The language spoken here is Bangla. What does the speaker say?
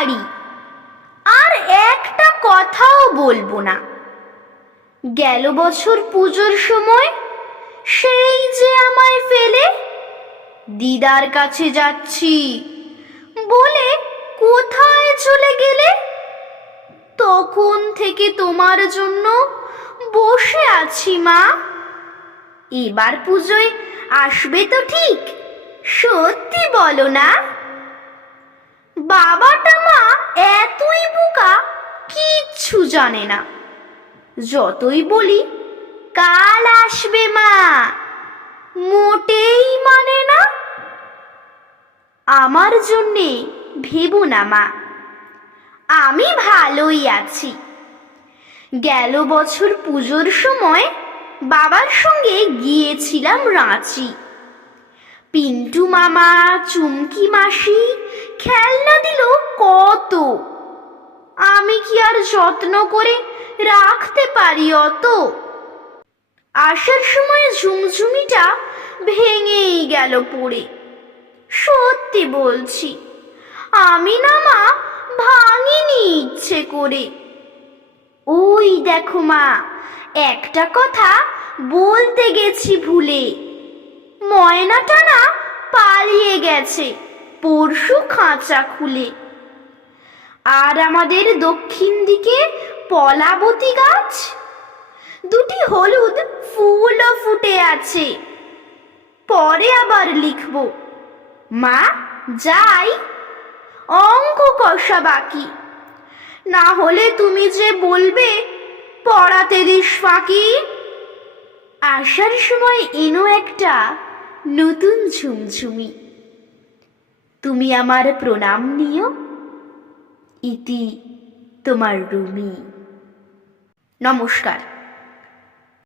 পারি। আর একটা কথাও বলব না। গেল বছর পুজোর সময় সেই যে আমায় ফেলে, দিদার কাছে যাচ্ছি। বলে কোথায় চলে গেলে? তখন থেকে তোমার জন্য বসে আছি মা। এবার পুজোয় আসবে তো ঠিক, সত্যি বলো না। বাবা জানে না। যতই বলি, কাল আসবে মা। মোটেই মানে না। আমার জন্যে ভেবো না মা। আমি ভালোই আছি। গেল বছর পুজোর সময় বাবার সঙ্গে গিয়েছিলাম রাঁচি। পিন্টু মামা, চুমকি মাসি খেলনা দিল কত। আমি কি আর যত্ন করে রাখতে পারি অত? আসার সময় ঝুমঝুমিটা ভেঙেই গেল পড়ে। সত্যি বলছি, আমি না মা, ভাঙিনি ইচ্ছে করে। ওই দেখো মা, একটা কথা বলতে গেছি ভুলে। ময়নাটা না পালিয়ে গেছে পরশু খাঁচা খুলে। আর আমাদের দক্ষিণ দিকে পলাবতী গাছ। দুটি হলুদ ফুলও ফুটে আছে। পরে আবার লিখব, মা, যাই, অঙ্ক কষা বাকি। না হলে তুমি যে বলবে, পড়াতে দিস ফাঁকি। আসার সময় এনো একটা নতুন ঝুমঝুমি। তুমি আমার প্রণাম নিও। ইতি তোমার রুমি। নমস্কার।